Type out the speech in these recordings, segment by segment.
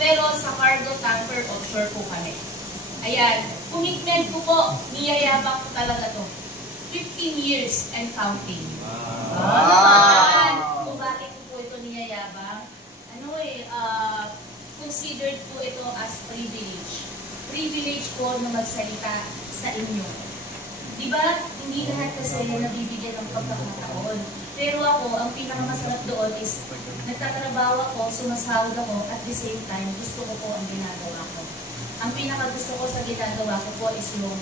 Pero sa cargo tanker offshore po kami. Ayan, commitment ko po, niyayabang ko talaga to. 15 years and counting. Wow! Kung bakit ko po ito niyayabang, considered po ito as privilege. Privilege po na magsalita sa inyo. Diba? Hindi lahat kasi nabibigyan ng pagkakataon. Pero ako, ang pinakamasarap doon is nagtatrabaho ako, sumasahod ako, at the same time, gusto ko po ang ginagawa ko. Ang pinakagusto ko sa ginagawa ko po is yung...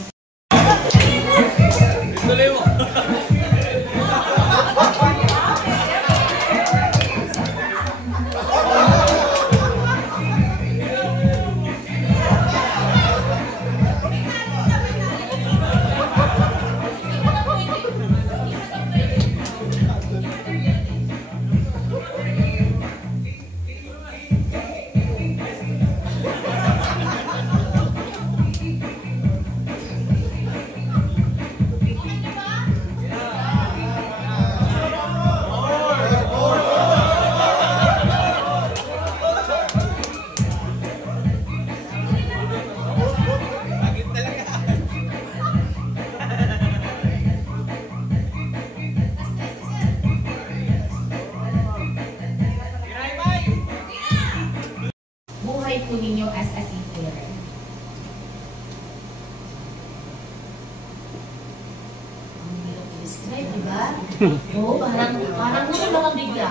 Ituloy mo! Po ninyo as a seafarer. Ang hirap i-describe, diba? Oo, parang namumula kang bigla.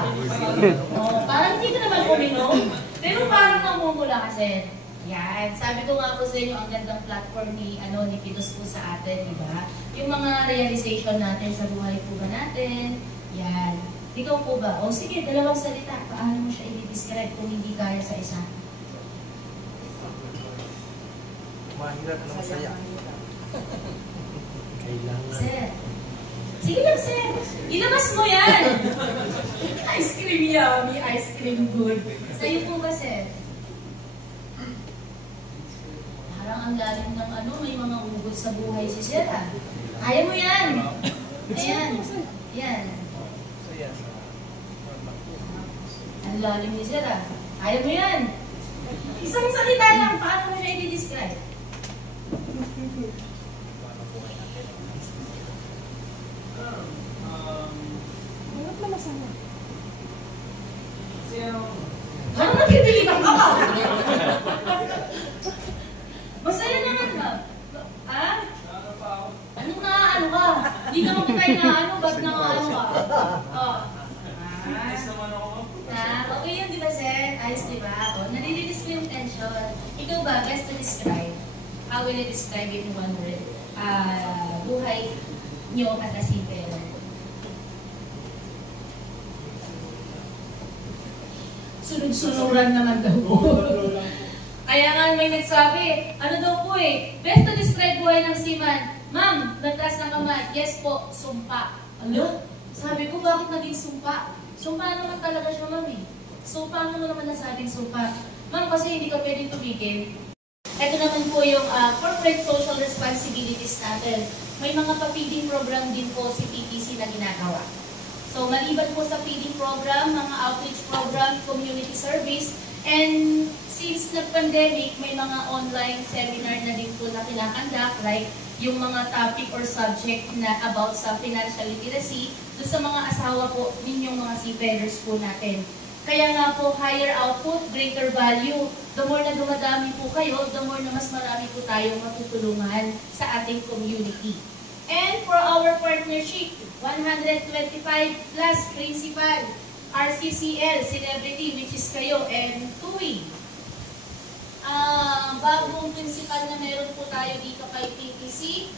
Parang hindi ka naman uminom, pero parang namumula kasi. Yan, sabi ko nga po sa inyo, ang gandang platform ni Kidos po sa atin, diba? Yung mga realization natin sa buhay po ba natin, yan. Ikaw po ba? O sige, dalawang salita. Paano mo siya i-describe kung hindi kaya sa isa? Mahirap na masaya. Kailangan. Sir. Sige lang, sir. Ilabas mo yan. Ice cream yummy, ice cream good. Sa'yo po ba, sir? Parang ang lalim ng may mga ugot sa buhay si sir, ha? Kaya mo yan. Ayan. Yan. Ang lalim ni sir, ha? Kaya mo yan. Isang salita lang, paano mo siya i-describe? Parang napipilitan ka ba? Masaya naman ba? Ha? Ano ka? Hindi naman kita ba't ka? Okay yun, di ba, sir? Ayos, di ba? Nare-release ko yung tension. Ikaw ba, best to describe? How will you describe it in one word? Buhay nyo as a seafarer. Sunod-sunuran naman daw po. Kaya nga may nagsabi, daw po best to describe buhay ng seaman. Ma'am, nagtaas ng kamay. Yes po, sumpa. Sabi ko, bakit naging sumpa? Sumpa naman talaga siya, ma'am So, paano mo naman nasabing sumpa? Ma'am, kasi hindi ka pwedeng tumigil. Ito naman po yung corporate social responsibilities natin. May mga pa-feeding program din po si PTC na ginagawa. So, maliban po sa feeding program, mga outreach program, community service, and since nag-pandemic, may mga online seminar na din po na kinakandak, like yung mga topic or subject na about sa financial literacy, doon sa mga asawa po ninyong mga seafarers po natin. Kaya nga po, higher output, greater value. The more na dumadami po kayo, the more na mas marami po tayong matutulungan sa ating community. And for our partnership, 125 plus principal, RCCL, celebrity, which is kayo, and TUI. Bagong principal na meron po tayo dito kay PTC,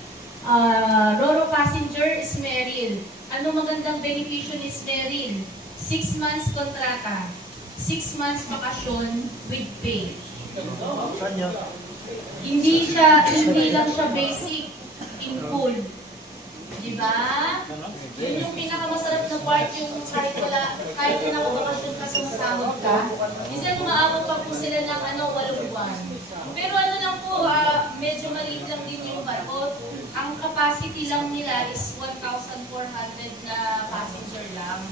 Roro passenger is Meryl. Ano magandang beneficio ni Meryl? 6 months kontrata, 6 months bakasyon with pay. Hindi lang siya basic, in full. Diba? Yun yung pinakamasarap na part, yung kahit na nakabakasyon ka, sumasahod ka. Minsan umaabot pa po sila ng 8 buwan. Pero lang po, medyo maliit lang din yung barko. Ang capacity lang nila is 1,400 na passenger lang.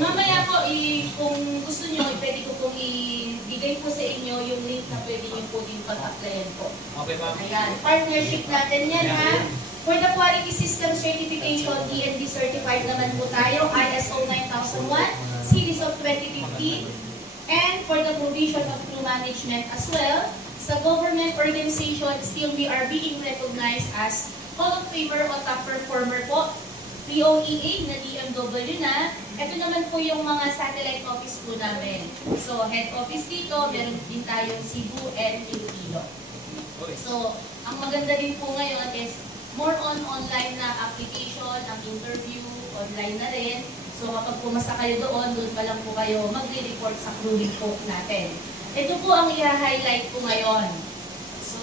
Mamaya po, kung gusto nyo, pwede ko pong ibigay ibibigay po sa inyo yung link na pwede nyo po din pag-applyan po. Okay, ma'am. Ayan, partnership natin yan ha. For the quality system certification, D&D certified naman po tayo, ISO 9001, series of 2015, and for the provision of crew management as well, sa government organization, still we are being recognized as Hall of Famer o top performer po, POEA na DMW na. Ito naman po yung mga satellite office po namin. So, head office dito, meron din tayong Cebu and Iloilo. So, ang maganda din po ngayon is more on online na application, ang interview, online na rin. So, kapag pumasa kayo doon pa lang po kayo magre-report sa crewing po natin. Ito po ang i-highlight ko ngayon. So,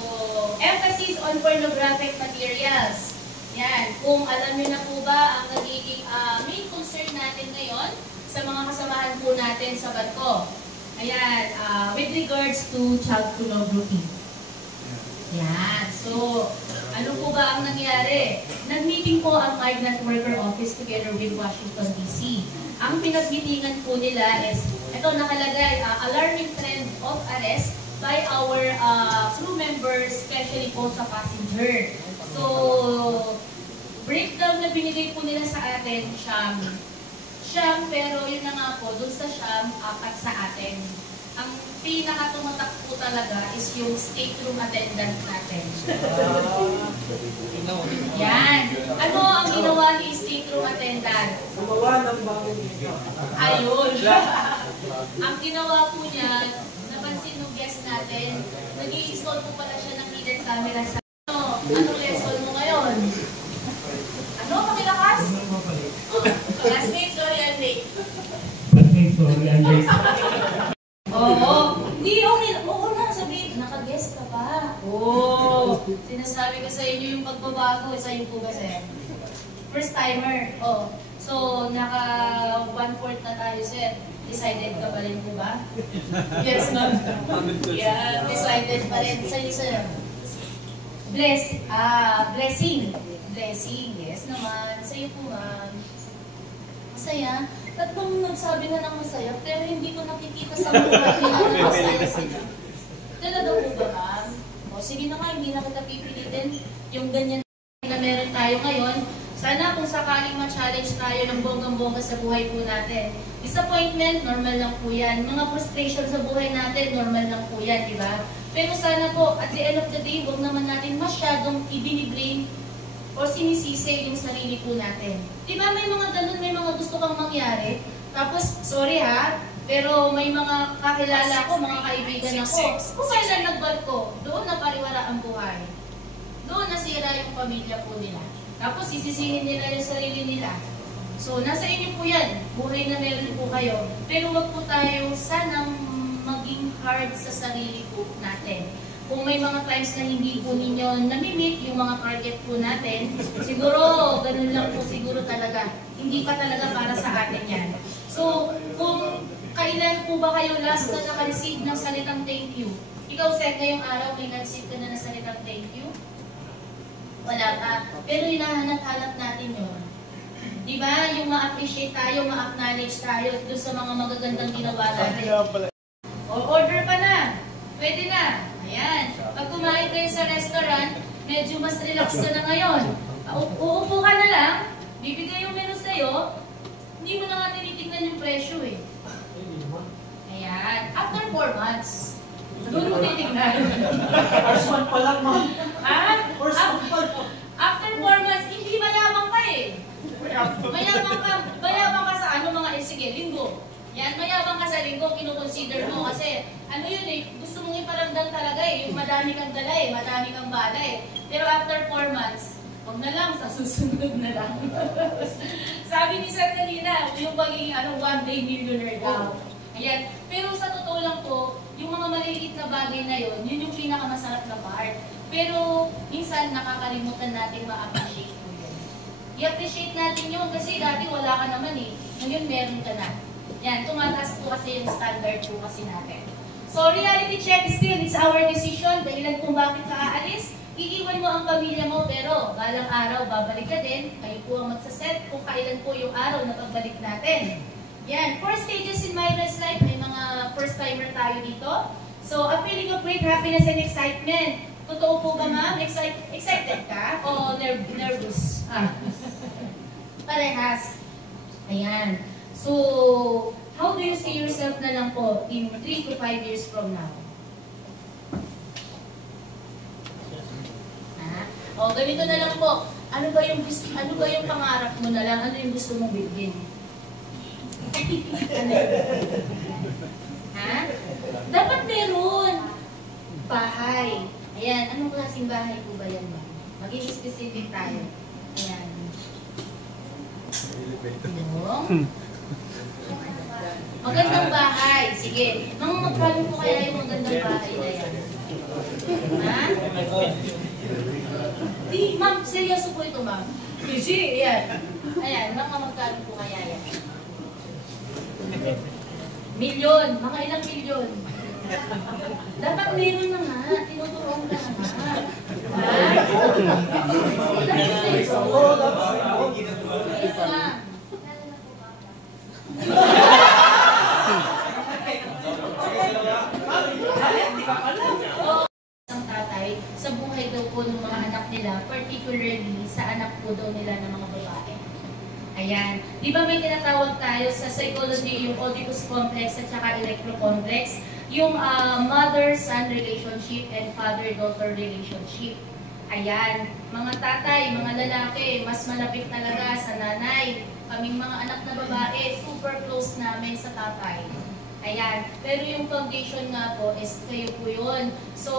emphasis on pornographic materials. Yan, kung alam niyo na po ba ang nagiging main concern natin ngayon sa mga kasamahan po natin sa barko. Ayan, with regards to child pornography. Yan, so, ano po ba ang nangyari? Nag-meeting po ang Migrant Worker Office together with Washington, D.C. Ang pinag-meetingan po nila is, ito nakalagay, alarming trend of arrest by our crew members, especially po sa passenger. So, breakdown na binigay po nila sa atin, siyam, pero yun na nga po, dun sa siyam, 4 sa atin. Ang pinakatumatak po talaga is yung stateroom attendant natin. Yan. Ano ang ginawa ni stateroom attendant? Gumawa ng bagong Ayun. Ang ginawa po niya, napansin ng guest natin, nag-i-install po pala siya ng hidden camera sa anong lesson mo ngayon? Ano? Pakilakas? Classmates, sorry, I'm late. Classmates, sorry, I'm late. Oo. Hindi, okay. Oo na, sabihin, naka-guest ka pa. Oo. Sinasabi ko sa inyo yung pagbabago, sa iyo po kasi. First timer. Oh. So, naka 1/4 na tayo, sir. Decided ka pa rin po ba? Yes, ma'am. Yeah, decided pa rin. Sa iyo, sir. Blessing. Blessing, yes naman. Sa'yo po, ma'am. Masaya. Tatlong nagsabi na ng masaya, pero hindi ko nakikita sa mukha nila na masaya sila. Talaga po ba, ma'am? O, sige na nga, hindi na kita pipilitin. Yung ganyan na meron tayo ngayon, sana kung sakaling ma-challenge tayo ng bonggang-bongga sa buhay po natin. Disappointment, normal lang po yan. Mga frustration sa buhay natin, normal lang po yan, di ba? Pero sana po, at the end of the day, huwag naman natin masyadong ibiniblame o sinisisi yung sarili po natin. Di ba may mga ganun, may mga gusto kang mangyari, tapos, sorry ha, pero may mga kakilala ko, mga kaibigan ako, kung kailan nagbarko, doon na pariwara ang buhay. Doon nasira yung pamilya po nila. Tapos sisisihin nila yung sarili nila. So, nasa inyo po yan. Buhay na meron po kayo. Pero wag po tayo sanang maging hard sa sarili po natin. Kung may mga times na hindi po ninyo nami-meet yung mga target po natin, siguro, ganun lang po siguro talaga. Hindi pa talaga para sa atin yan. So, kung kailan po ba kayo last na naka-receive ng salitang thank you? Ikaw, Seth, ngayong araw may na-receive ka na ng salitang thank you? Wala pa. Pero hinahanap-hanap natin yun. Di ba? Yung ma-appreciate tayo, ma-acknowledge tayo doon sa mga magagandang ginawa natin. O, order pa na. Pwede na. Ayan. Pag kumain kayo sa restaurant, medyo mas relax ka na ngayon. Uupo ka na lang, bibigay yung menu sa'yo, hindi mo na nga tinitignan yung presyo eh. Ayan. After 4 months, doon mo titignan. First one pa lang, ma'am. Ha? First one pa lang. After 4 months, hindi mayabang ka eh. Mayabang ka sa ano mga, sige, linggo. Yan, mayabang ka sa linggo, kinukonsider mo kasi ano yun eh, gusto mong iparamdam talaga eh, yung madami kang dala eh, madami kang bala eh. Pero after 4 months, huwag na lang, sa susunod na lang. Sabi ni Sir kanina, yung pagiging one-day millionaire daw. Ayan. Pero sa totoo lang po, yung mga maliliit na bagay na yun, yun yung pinakamasarap na part. Pero minsan nakakalimutan natin ma-appreciate po yun. I-appreciate natin yun kasi dati wala ka naman eh. Ngayon meron ka na. Yan, tumataas po kasi yung standard po kasi natin. So reality check still, it's our decision. Dahilan kung bakit ka aalis, iiwan mo ang pamilya mo pero balang araw babalik ka din. Kayo po ang magsaset kung kailan po yung araw na pagbalik natin. Yan, 4 stages in migrant's life. May mga first timer tayo dito. So, a feeling of great happiness and excitement. Totoo po ba, ma'am? Excited ka? O nervous? Parehas. Ayan. So, how do you see yourself na lang po in 3 to 5 years from now? O, ganito na lang po. Ano ba yung pangarap mo na lang? Ano yung gusto mong bilhin? Ano yun? Ha? Dapat meron. Bahay. Ayan. Anong klaseng bahay po ba yan, ma'am? Maging specific tayo. Ayan. Yung magandang bahay. Sige. Mga magkano po kaya yung magandang bahay na yan? Ha? Di, ma'am, seryoso po ito, ma'am. Kasi, yan. Ayan, mga magkano po kaya yan? Milyon. Mga ilang milyon? Dapat meron na nga. Tinuturuan ka na nga. Ha? Yes, ma'am. Isang tatay, sa buhay daw po ng mga anak nila, particularly sa anak po daw nila ng mga babae. Ayan. Di ba may tinatawag tayo sa psychology yung Oedipus complex at saka electrocomplex? Yung mother-son relationship and father-daughter relationship. Ayan. Mga tatay, mga lalaki, mas malapit talaga sa nanay. Kaming mga anak na babae, super close namin sa tatay. Ayan. Pero yung foundation nga po is kayo po yun. So,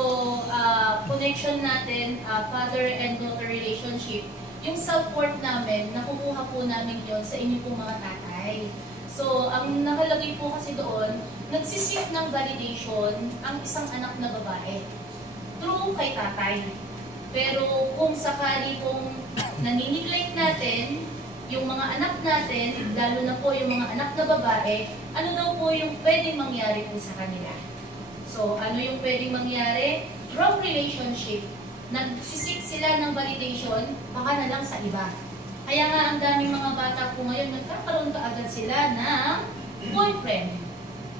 connection natin, father and daughter relationship, yung self-worth namin, nakukuha po namin yun sa inyo pong mga tatay. So, ang nakalagay po kasi doon, nagsisip ng validation ang isang anak na babae. True kay tatay. Pero kung sakali pong naniniglect natin, yung mga anak natin, lalo na po yung mga anak na babae, ano daw po yung pwedeng mangyari po sa kanila? So, ano yung pwedeng mangyari? Wrong relationship. Nagsisik sila ng validation, baka na lang sa iba. Kaya nga ang daming mga bata po ngayon, nagkakaroon kaagad sila ng boyfriend.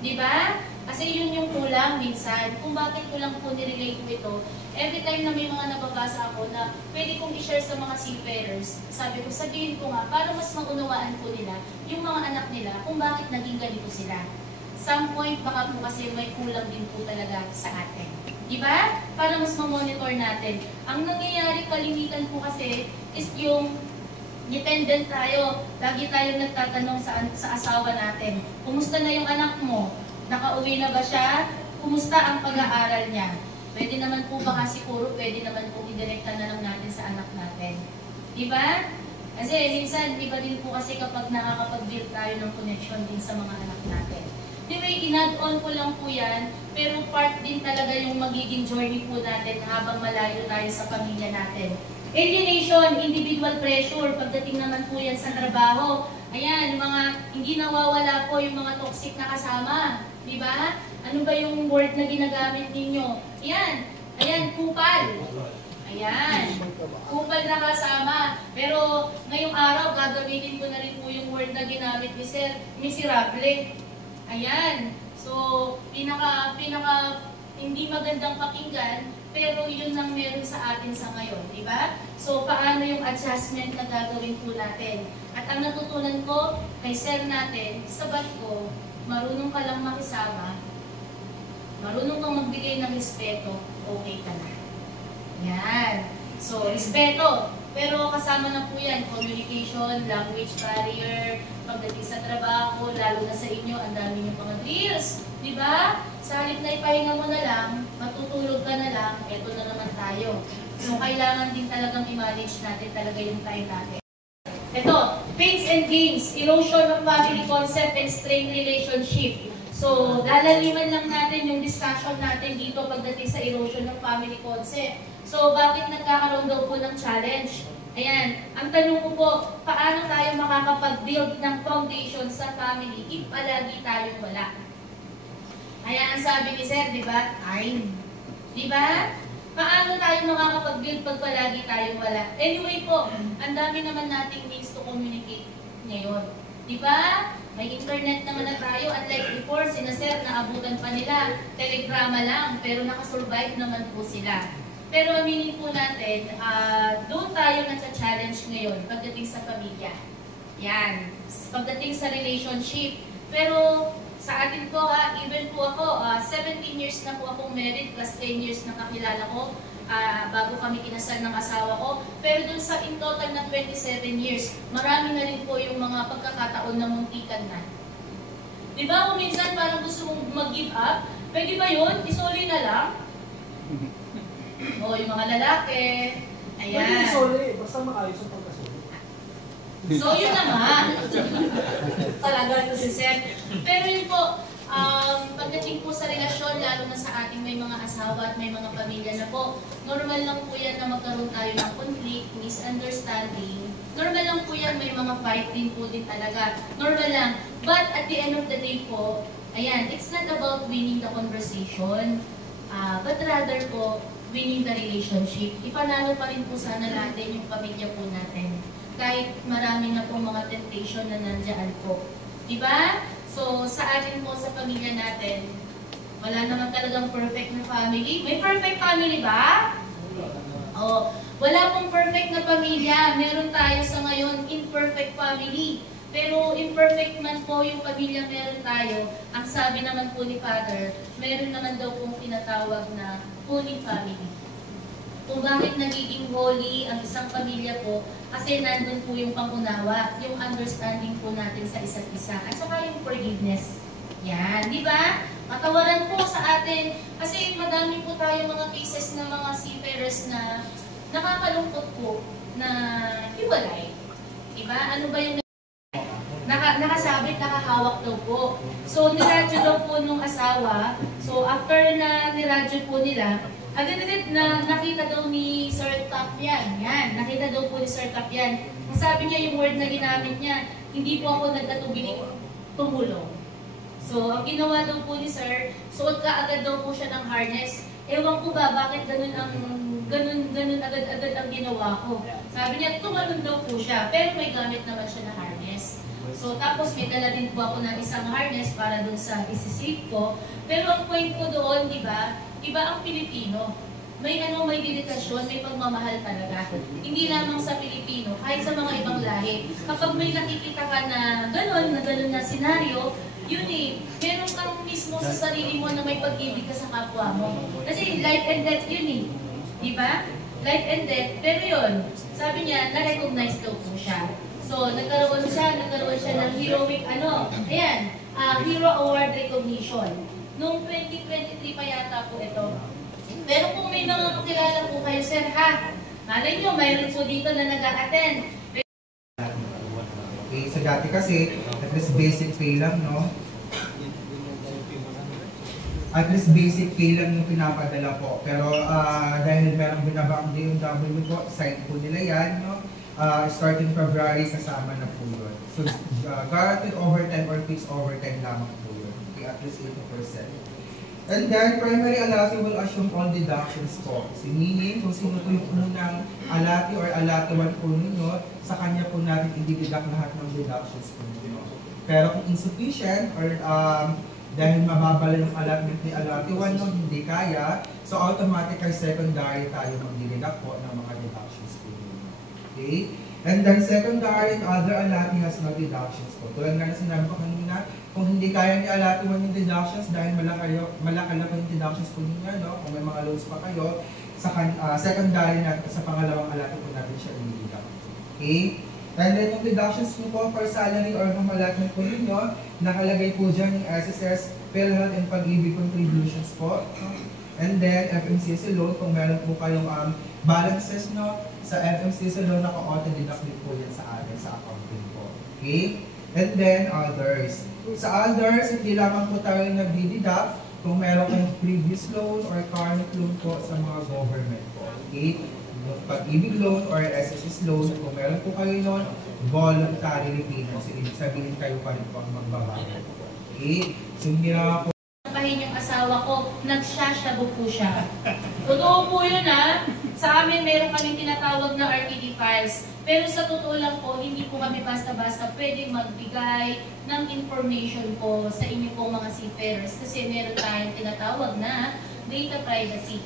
Di ba? Kasi yun yung kulang minsan. Kung bakit ko lang po nirelate ko ito, every time na may mga nababasa ako na pwede kong i-share sa mga seafarers, sabi ko, sabihin ko nga, para mas maunawaan po nila yung mga anak nila kung bakit naging ganito sila. Some point, baka po kasi may kulang din po talaga sa atin. Diba? Para mas ma-monitor natin. Ang nangyayari kalimitan po kasi is yung dependent tayo. Lagi tayong nagtatanong sa asawa natin. Kumusta na yung anak mo? Nakauwi na ba siya? Kumusta ang pag-aaral niya? Pwede naman po baka siguro, pwede naman po idirekta na lang natin sa anak natin. Diba? Kasi minsan, iba din po kasi kapag nakakapag-build tayo ng connection din sa mga anak natin. Anyway, in-add-on ko lang po yan, pero part din talaga yung magiging journey po natin habang malayo tayo sa pamilya natin. Alienation, individual pressure, pagdating naman po yan sa trabaho. Ayan, mga hindi nawawala po yung mga toxic na kasama. Di ba? Ano ba yung word na ginagamit ninyo? Ayan, ayan, kupal. Ayan, kupal na kasama. Pero ngayong araw, gagamitin ko na rin po yung word na ginamit ni Sir, miserable. Ayan. So, pinaka hindi magandang pakinggan, pero yun lang meron sa atin sa ngayon, di ba? So, paano yung adjustment na gagawin po natin? At ang natutunan ko kay Sir natin, sabat ko, marunong ka lang makisama, marunong kang magbigay ng respeto, okay ka na. Yan. So, respeto. Pero kasama na po yan, communication, language barrier, pagdating sa trabaho, lalo na sa inyo, ang dami niyong mga drills. Diba? Sa halip na ipahinga mo na lang, matutulog ka na lang, eto na naman tayo. So, kailangan din talagang i-manage natin talaga yung time natin. Ito, pains and gains, erosion of family concept and strained relationship. So, lalaliman lang natin yung discussion natin dito pagdating sa erosion ng family concept. So, bakit nagkakaroon daw po ng challenge? Ayan, ang tanong ko po, paano tayo makakapag-build ng foundation sa family if palagi tayong wala? Kaya ang sabi ni Sir, di ba? Time. Di ba? Paano tayo makakapag-build pag palagi tayong wala? Anyway po, ang dami naman nating means to communicate ngayon. Di ba? May internet naman na tayo, unlike before, sinaser, naabutan pa nila, telegrama lang, pero nakasurvive naman po sila. Pero aminin po natin, doon tayo nasa-challenge ngayon pagdating sa pamilya. Yan, pagdating sa relationship. Pero sa atin po even po ako, 17 years na po akong married, plus 10 years na kakilala ko, bago kami kinasal ng asawa ko. Pero dun sa in total na 27 years, marami na rin po yung mga pagkakataon na muntikan na. Diba kung minsan parang gusto mong mag-give up, pwede ba yun? Isoli na lang? O yung mga lalaki, ayan. Pwede isoli, basta maayos ang pagkasoli. So yun naman. Talaga ito si Seth. Pero yun po, pagdating po sa relasyon, lalo na sa ating may mga asawa at may mga pamilya na po, normal lang po yan na magkaroon tayo ng conflict, misunderstanding. Normal lang po yan, may mga fight din po din talaga. Normal lang. But at the end of the day po, ayan, it's not about winning the conversation, but rather po, winning the relationship. Ipanalo pa rin po sana natin yung pamilya po natin. Kahit marami na po mga temptation na nandiyan po. Diba? So, sa atin po, sa pamilya natin, wala naman talagang perfect na family. May perfect family ba? Oh, wala pong perfect na pamilya. Meron tayo sa ngayon imperfect family. Pero imperfect man po yung pamilya meron tayo, ang sabi naman po ni Father, meron naman daw pong tinatawag na holy family. Kung bakit nagiging holy ang isang pamilya po, kasi nandun po yung pangunawa, yung understanding po natin sa isa't isa, at saka yung forgiveness. Yan, di ba? Matawaran po sa atin, kasi madami po tayo mga cases ng mga seafarers na nakakalungkot po na hiwalay. Diba? Ano ba yung nakasabit, nakahawak daw po. So, niradyo daw po nung asawa. So, after na niradyo po nila, agad-agad na nakita daw ni Sir Tapyan. Yan, nakita daw po ni Sir Tapyan. Ang sabi niya, yung word na ginamit niya, hindi po ako nagkatubiling tumulong. So, ang ginawa daw po ni Sir, suot ka agad daw po siya ng harness. Ewan ko ba, bakit ganun agad-agad ang ginawa ko. Sabi niya, tumalon daw po siya, pero may gamit naman siya na harness. So, tapos may dala din po ako ng isang harness para dun sa isi-save ko. Pero ang point ko doon, di ba, iba ang Pilipino. May dedikasyon, may pagmamahal talaga. Hindi lamang sa Pilipino, kahit sa mga ibang lahi. Kapag may nakikita ka na gano'n na senaryo, yun meron kang mismo sa sarili mo na may pag-ibig ka sa kapwa mo. Kasi life and death yun Di ba? Life and death. Pero yun, sabi niya, na-recognize daw po siya. So, nagkaroon siya ng heroic, Hero Award recognition. Noong 2023 pa yata po ito. Pero kung may mga kakilala po kayo, sir, malay nyo, mayroon po dito na nag-a-attend. Okay, so dati kasi, at least basic pay lang, no? At least basic pay lang yung pinapadala po. Pero dahil merong binabang DMW po, site po nila yan, no? Starting February, kasama na po yun. So, guaranteed overtime or fixed overtime lamang po yun. Okay, at least 80%. And then, primary alati will assume all deductions po. So, meaning, kung sino po yung unang alati or alatiwan po ninyo, sa kanya po natin i-deduct lahat ng deductions po ninyo. Pero kung insufficient or dahil mababala yung allotment ni alatiwan no, hindi kaya, so automatic or secondary tayo mag-deduct po ng mga deductions po ninyo. Okay? And then secondary and other alati has no deductions po. Tulad nga na sinabi ko kanina, kung hindi kaya ni alatiwan yung deductions dahil malaki yung deductions po ninyo, no? Kung may mga loans pa kayo, sa secondary natin, sa pangalawang alati po natin siya i-deduct. Okay? And then yung deductions po for salary or home allotment po ninyo, nakalagay po dyan yung SSS, PhilHealth and Pag-ibig contributions po. And then FMCC loan, kung meron po kayong balances no, sa FMCC loan, naka-auto-deduct din po yan sa atin, sa accounting po. Okay? And then others. Sa others, hindi lamang po tayo nag-deduct kung meron kayong previous loan or current loan po sa mga government po. Okay? Pag-ibig loan or SSS loan, kung meron po kayo noon, voluntary repayments. So, ibig sabihin kayo pa rin po ang magbabayad. Okay? So, hindi naman po yung asawa ko, nagsashabu po siya. Totoo po yun Sa amin, meron kaming tinatawag na RTD files. Pero sa totoo lang po, hindi po kami basta-basta pwedeng magbigay ng information po sa inyo pong mga seafarers kasi meron tayong tinatawag na data privacy.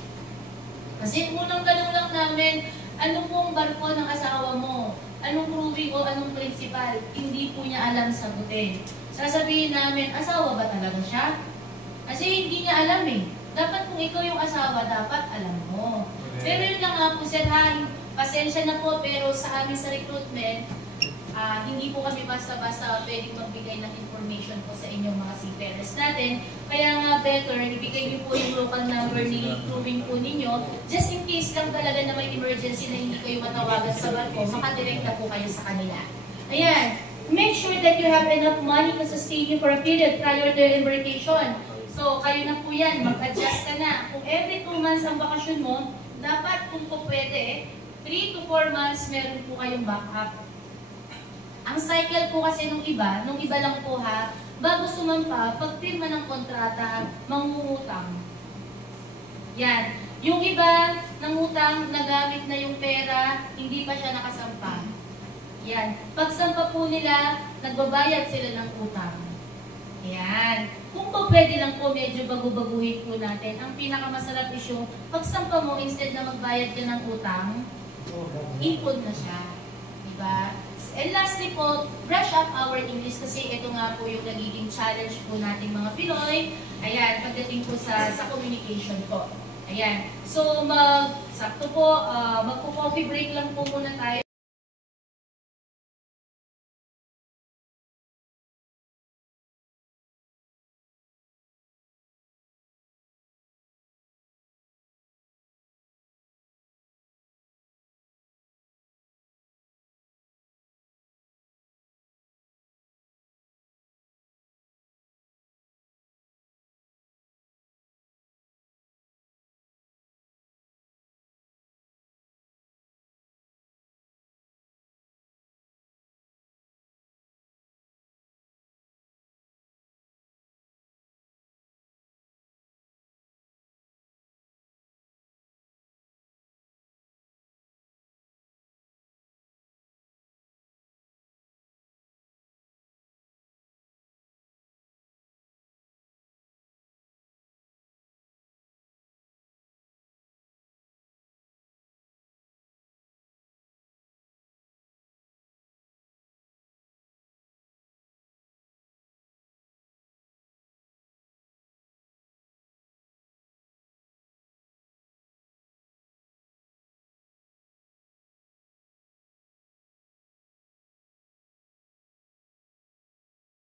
Kasi unang tanong lang namin, ano pong barko ng asawa mo? Anong crewing o anong principal? Hindi po niya alam sagutin. Sasabihin namin, asawa ba talaga siya? Kasi hindi niya alam eh. Dapat kung ikaw yung asawa, dapat alam mo. Pero yun lang nga po, sir, ha, pasensya na po, pero sa amin sa recruitment, hindi po kami basta-basta pwedeng magbigay ng information po sa inyong mga seafarers natin. Kaya nga better, ibigay niyo po yung local number ni crewing po ninyo, just in case lang talaga na may emergency na hindi kayo matawagan sa barko, makadirekta po kayo sa kanila. Ayan, make sure that you have enough money to sustain you for a period prior to your embarkation. So, kayo na po yan, mag-adjust ka na. Kung every 2 months ang bakasyon mo, dapat kung po pwede, 3 to 4 months meron po kayong backup. Ang cycle po kasi nung iba lang po ha, bago sumampa, pag pirma ng kontrata, mangungutang. Yan. Yung iba, nangutang, nagamit na yung pera, hindi pa siya nakasampa. Yan. Pagsampa po nila, nagbabayad sila ng utang. Yan. Kung po pwede lang po, medyo bago-baguhin po natin. Ang pinakamasarap is yung pagsampa mo, instead na magbayad ka ng utang, input na siya. Diba? And lastly po, brush up our English kasi ito nga po yung nagiging challenge po nating mga Pinoy. Ayan, pagdating po sa communication po. Ayan. So, sakto po, magpo-coffee break lang po muna tayo.